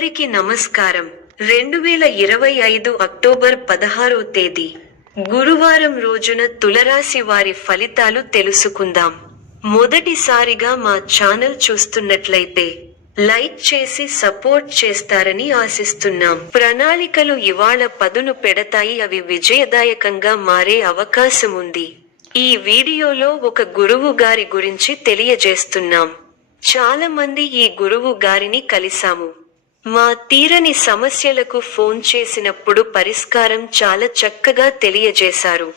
అందరికీ నమస్కారం. 2025 అక్టోబర్ 16వ తేదీ గురువారం రోజున తులరాశి వారి ఫలితాలు తెలుసుకుందాం. మొదటిసారిగా మా ఛానల్ చూస్తున్నట్లయితే లైక్ చేసి సపోర్ట్ చేస్తారని ఆశిస్తున్నాం. ప్రణాళికలు ఇవాళ పదును పెడతాయి, అవి విజయదాయకంగా మారే అవకాశం ఉంది. ఈ వీడియోలో ఒక గురువు గారి గురించి తెలియజేస్తున్నాం. చాలా మంది ఈ గురువు గారిని కలిసాము. మా తీరని సమస్యలకు ఫోన్ చేసినప్పుడు పరిష్కారం చాలా చక్కగా తెలియజేశారు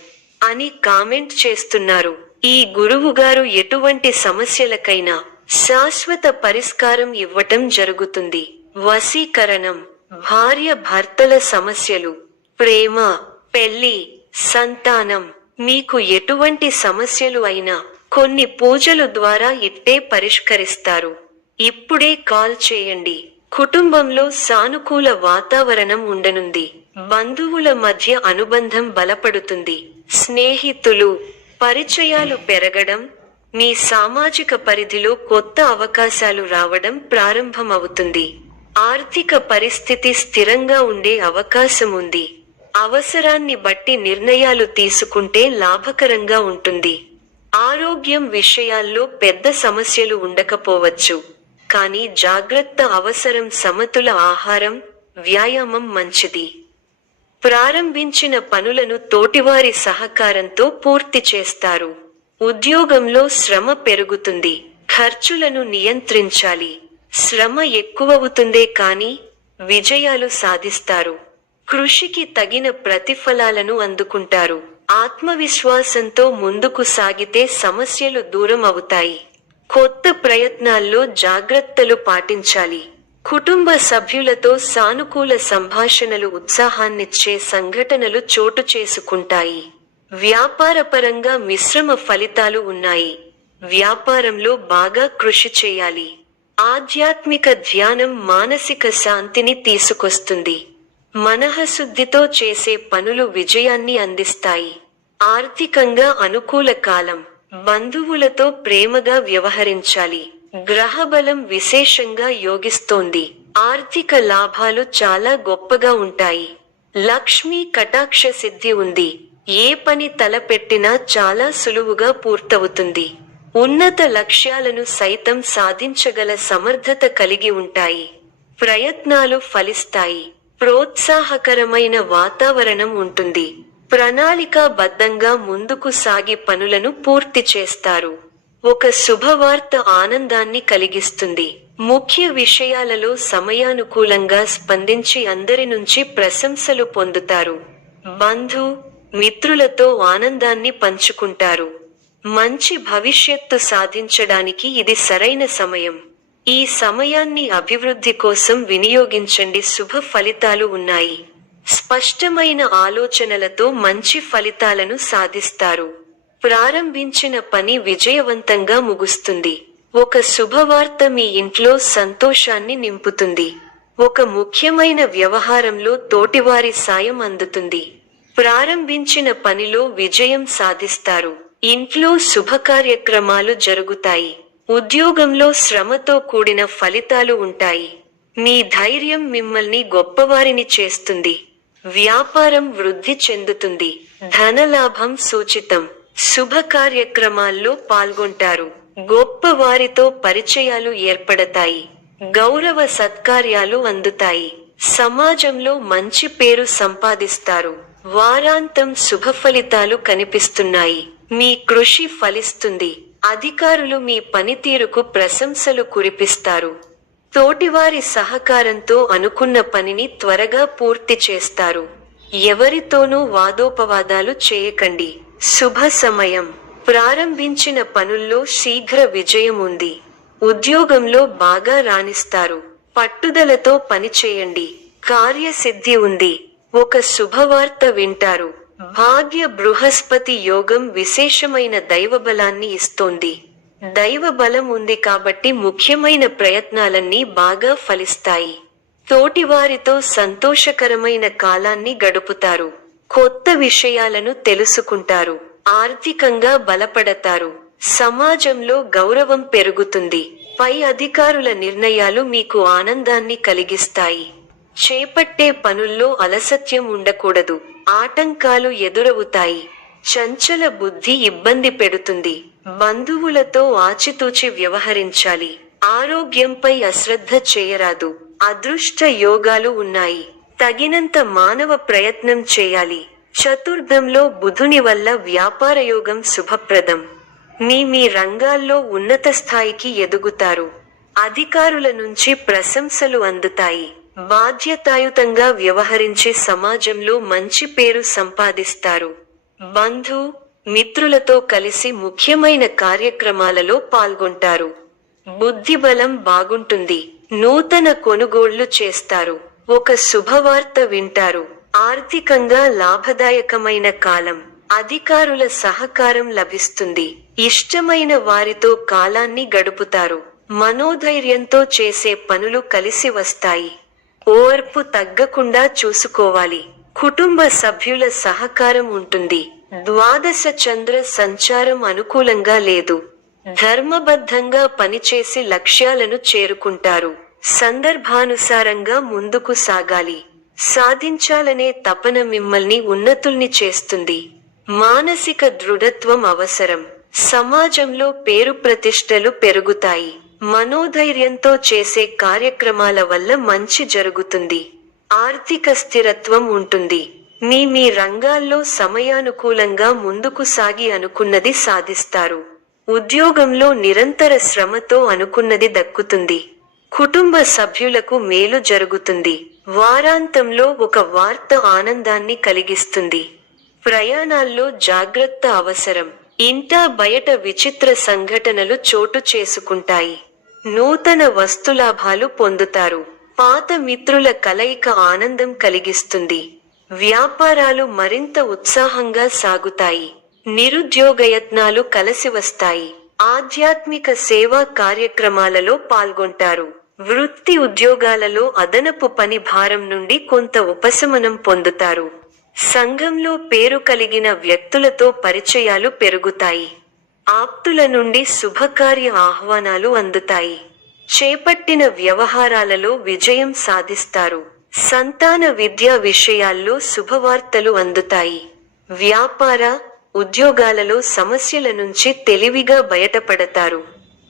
అని కామెంట్ చేస్తున్నారు. ఈ గురువు గారు ఎటువంటి సమస్యలకైనా శాశ్వత పరిష్కారం ఇవ్వటం జరుగుతుంది. వశీకరణం, భార్య భర్తల సమస్యలు, ప్రేమ, పెళ్లి, సంతానం, మీకు ఎటువంటి సమస్యలు అయినా కొన్ని పూజలు ద్వారా ఇట్టే పరిష్కరిస్తారు. ఇప్పుడే కాల్ చేయండి. కుటుంబంలో సానుకూల వాతావరణం ఉండనుంది. బంధువుల మధ్య అనుబంధం బలపడుతుంది. స్నేహితులు, పరిచయాలు పెరగడం, మీ సామాజిక పరిధిలో కొత్త అవకాశాలు రావడం ప్రారంభమవుతుంది. ఆర్థిక పరిస్థితి స్థిరంగా ఉండే అవకాశం ఉంది. అవసరాన్ని బట్టి నిర్ణయాలు తీసుకుంటే లాభకరంగా ఉంటుంది. ఆరోగ్యం విషయాల్లో పెద్ద సమస్యలు ఉండకపోవచ్చు, కానీ జాగ్రత్త అవసరం. సమతుల ఆహారం, వ్యాయామం మంచిది. ప్రారంభించిన పనులను తోటివారి సహకారంతో పూర్తి చేస్తారు. ఉద్యోగంలో శ్రమ పెరుగుతుంది. ఖర్చులను నియంత్రించాలి. శ్రమ ఎక్కువవుతుందే కానీ విజయాలు సాధిస్తారు. కృషికి తగిన ప్రతిఫలాలను అందుకుంటారు. ఆత్మవిశ్వాసంతో ముందుకు సాగితే సమస్యలు దూరం అవుతాయి. కొత్త ప్రయత్నాల్లో జాగ్రత్తలు పాటించాలి. కుటుంబ సభ్యులతో సానుకూల సంభాషణలు ఉత్సాహాన్నిచ్చే సంఘటనలు చోటు చేసుకుంటాయి. వ్యాపారపరంగా మిశ్రమ ఫలితాలు ఉన్నాయి. వ్యాపారంలో బాగా కృషి చేయాలి. ఆధ్యాత్మిక ధ్యానం మానసిక శాంతిని తీసుకొస్తుంది. మనఃశుద్ధితో చేసే పనులు విజయాన్ని అందిస్తాయి. ఆర్థికంగా అనుకూల కాలం. బంధువులతో ప్రేమగా వ్యవహరించాలి. గ్రహబలం విశేషంగా యోగిస్తోంది. ఆర్థిక లాభాలు చాలా గొప్పగా ఉంటాయి. లక్ష్మీ కటాక్ష సిద్ధి ఉంది. ఏ పని తలపెట్టినా చాలా సులువుగా పూర్తవుతుంది. ఉన్నత లక్ష్యాలను సైతం సాధించగల సమర్థత కలిగి ఉంటాయి. ప్రయత్నాలు ఫలిస్తాయి. ప్రోత్సాహకరమైన వాతావరణం ఉంటుంది. ప్రణాళికాబద్ధంగా ముందుకు సాగి పనులను పూర్తి చేస్తారు. ఒక శుభవార్త ఆనందాన్ని కలిగిస్తుంది. ముఖ్య విషయాలలో సమయానుకూలంగా స్పందించి అందరి నుంచి ప్రశంసలు పొందుతారు. బంధు, మిత్రులతో ఆనందాన్ని పంచుకుంటారు. మంచి భవిష్యత్తు సాధించడానికి ఇది సరైన సమయం. ఈ సమయాన్ని అభివృద్ధి కోసం వినియోగించండి. శుభ ఫలితాలు ఉన్నాయి. స్పష్టమైన ఆలోచనలతో మంచి ఫలితాలను సాధిస్తారు. ప్రారంభించిన పని విజయవంతంగా ముగుస్తుంది. ఒక శుభవార్త మీ ఇంట్లో సంతోషాన్ని నింపుతుంది. ఒక ముఖ్యమైన వ్యవహారంలో తోటివారి సాయం అందుతుంది. ప్రారంభించిన పనిలో విజయం సాధిస్తారు. ఇంట్లో శుభకార్యక్రమాలు జరుగుతాయి. ఉద్యోగంలో శ్రమతో కూడిన ఫలితాలు ఉంటాయి. మీ ధైర్యం మిమ్మల్ని గొప్పవారిని చేస్తుంది. వ్యాపారం వృద్ధి చెందుతుంది. ధనలాభం సూచితం. శుభ కార్యక్రమాల్లో పాల్గొంటారు. గొప్ప వారితో పరిచయాలు ఏర్పడతాయి. గౌరవ సత్కార్యాలు అందుతాయి. సమాజంలో మంచి పేరు సంపాదిస్తారు. వారాంతం శుభ ఫలితాలు కనిపిస్తున్నాయి. మీ కృషి ఫలిస్తుంది. అధికారులు మీ పనితీరుకు ప్రశంసలు కురిపిస్తారు. తోటివారి సహకారంతో అనుకున్న పనిని త్వరగా పూర్తి చేస్తారు. ఎవరితోనూ వాదోపవాదాలు చేయకండి. శుభ సమయం. ప్రారంభించిన పనుల్లో శీఘ్ర విజయం ఉంది. ఉద్యోగంలో బాగా రాణిస్తారు. పట్టుదలతో పనిచేయండి. కార్యసిద్ధి ఉంది. ఒక శుభవార్త వింటారు. భాగ్య బృహస్పతి యోగం విశేషమైన దైవబలాన్ని ఇస్తోంది. దైవబలం ఉంది కాబట్టి ముఖ్యమైన ప్రయత్నాలన్నీ బాగా ఫలిస్తాయి. తోటివారితో సంతోషకరమైన కాలాన్ని గడుపుతారు. కొత్త విషయాలను తెలుసుకుంటారు. ఆర్థికంగా బలపడతారు. సమాజంలో గౌరవం పెరుగుతుంది. పై అధికారుల నిర్ణయాలు మీకు ఆనందాన్ని కలిగిస్తాయి. చేపట్టే పనుల్లో అలసత్యం ఉండకూడదు. ఆటంకాలు ఎదురవుతాయి. చంచల బుద్ధి ఇబ్బంది పెడుతుంది. బంధువులతో ఆచితూచి వ్యవహరించాలి. ఆరోగ్యంపై అశ్రద్ధ చేయరాదు. అదృష్ట యోగాలు ఉన్నాయి. తగినంత మానవ ప్రయత్నం చేయాలి. చతుర్థంలో బుధుని వల్ల వ్యాపారయోగం శుభప్రదం. మీ రంగాల్లో ఉన్నత స్థాయికి ఎదుగుతారు. అధికారుల నుంచి ప్రశంసలు అందుతాయి. బాధ్యతాయుతంగా వ్యవహరించి సమాజంలో మంచి పేరు సంపాదిస్తారు. బంధు మిత్రులతో కలిసి ముఖ్యమైన కార్యక్రమాలలో పాల్గొంటారు. బుద్ధిబలం బాగుంటుంది. నూతన కొనుగోళ్లు చేస్తారు. ఒక శుభవార్త వింటారు. ఆర్థికంగా లాభదాయకమైన కాలం. అధికారుల సహకారం లభిస్తుంది. ఇష్టమైన వారితో కాలాన్ని గడుపుతారు. మనోధైర్యంతో చేసే పనులు కలిసి వస్తాయి. ఓర్పు తగ్గకుండా చూసుకోవాలి. కుటుంబ సభ్యుల సహకారం ఉంటుంది. ద్వాదశ చంద్ర సంచారం అనుకూలంగా లేదు. ధర్మబద్ధంగా పనిచేసి లక్ష్యాలను చేరుకుంటారు. సందర్భానుసారంగా ముందుకు సాగాలి. సాధించాలనే తపన మిమ్మల్ని ఉన్నతుల్ని చేస్తుంది. మానసిక దృఢత్వం అవసరం. సమాజంలో పేరు ప్రతిష్టలు పెరుగుతాయి. మనోధైర్యంతో చేసే కార్యక్రమాల వల్ల మంచి జరుగుతుంది. ఆర్థిక స్థిరత్వం ఉంటుంది. మీ రంగాల్లో సమయానుకూలంగా ముందుకు సాగి అనుకున్నది సాధిస్తారు. ఉద్యోగంలో నిరంతర శ్రమతో అనుకున్నది దక్కుతుంది. కుటుంబ సభ్యులకు మేలు జరుగుతుంది. వారాంతంలో ఒక వార్త ఆనందాన్ని కలిగిస్తుంది. ప్రయాణాల్లో జాగ్రత్త అవసరం. ఇంటా బయట విచిత్ర సంఘటనలు చోటు చేసుకుంటాయి. నూతన వస్తులాభాలు పొందుతారు. పాత మిత్రుల కలయిక ఆనందం కలిగిస్తుంది. వ్యాపారాలు మరింత ఉత్సాహంగా సాగుతాయి. నిరుద్యోగయత్నాలు కలసి వస్తాయి. ఆధ్యాత్మిక సేవా కార్యక్రమాలలో పాల్గొంటారు. వృత్తి ఉద్యోగాలలో అదనపు పని భారం నుండి కొంత ఉపశమనం పొందుతారు. సంఘంలో పేరు కలిగిన వ్యక్తులతో పరిచయాలు పెరుగుతాయి. ఆప్తుల నుండి శుభకార్య ఆహ్వానాలు అందుతాయి. చేపట్టిన వ్యవహారాలలో విజయం సాధిస్తారు. సంతాన విద్యా విషయాల్లో శుభవార్తలు అందుతాయి. వ్యాపార, ఉద్యోగాలలో సమస్యల నుంచి తెలివిగా బయటపడతారు.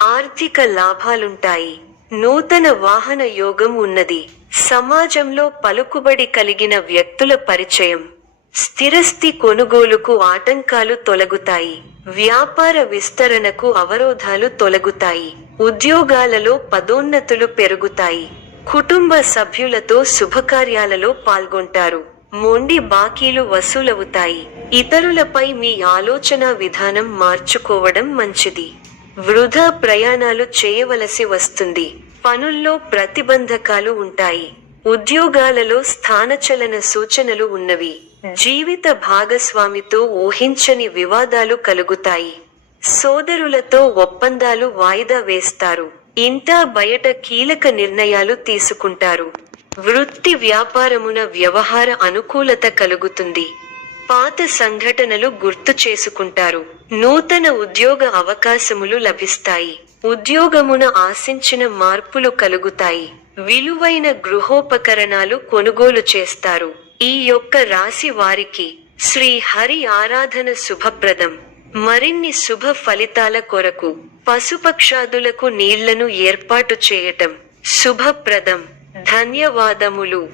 ఆర్థిక లాభాలుంటాయి. నూతన వాహన యోగం ఉన్నది. సమాజంలో పలుకుబడి కలిగిన వ్యక్తుల పరిచయం. స్థిరస్థి కొనుగోలుకు ఆటంకాలు తొలగుతాయి. వ్యాపార విస్తరణకు అవరోధాలు తొలగుతాయి. ఉద్యోగాలలో పదోన్నతులు పెరుగుతాయి. కుటుంబ సభ్యులతో శుభకార్యాలలో పాల్గొంటారు. మొండి బాకీలు వసూలవుతాయి. ఇతరులపై మీ ఆలోచన విధానం మార్చుకోవడం మంచిది. వృధా ప్రయాణాలు చేయవలసి వస్తుంది. పనుల్లో ప్రతిబంధకాలు ఉంటాయి. ఉద్యోగాలలో స్థానచలన సూచనలు ఉన్నవి. జీవిత భాగస్వామితో ఊహించని వివాదాలు కలుగుతాయి. సోదరులతో ఒప్పందాలు వాయిదా వేస్తారు. ఇంటా బయట కీలక నిర్ణయాలు తీసుకుంటారు. వృత్తి వ్యాపారమున వ్యవహార అనుకూలత కలుగుతుంది. పాత సంఘటనలు గుర్తు చేసుకుంటారు. నూతన ఉద్యోగ అవకాశములు లభిస్తాయి. ఉద్యోగమున ఆశించిన మార్పులు కలుగుతాయి. విలువైన గృహోపకరణాలు కొనుగోలు చేస్తారు. ఈ యొక్క రాశి వారికి శ్రీ హరి ఆరాధన శుభప్రదం. మరిన్ని శుభ ఫలితాల కొరకు పశుపక్షాదులకు నీళ్లను ఏర్పాటు చేయటం శుభప్రదం. ధన్యవాదములు.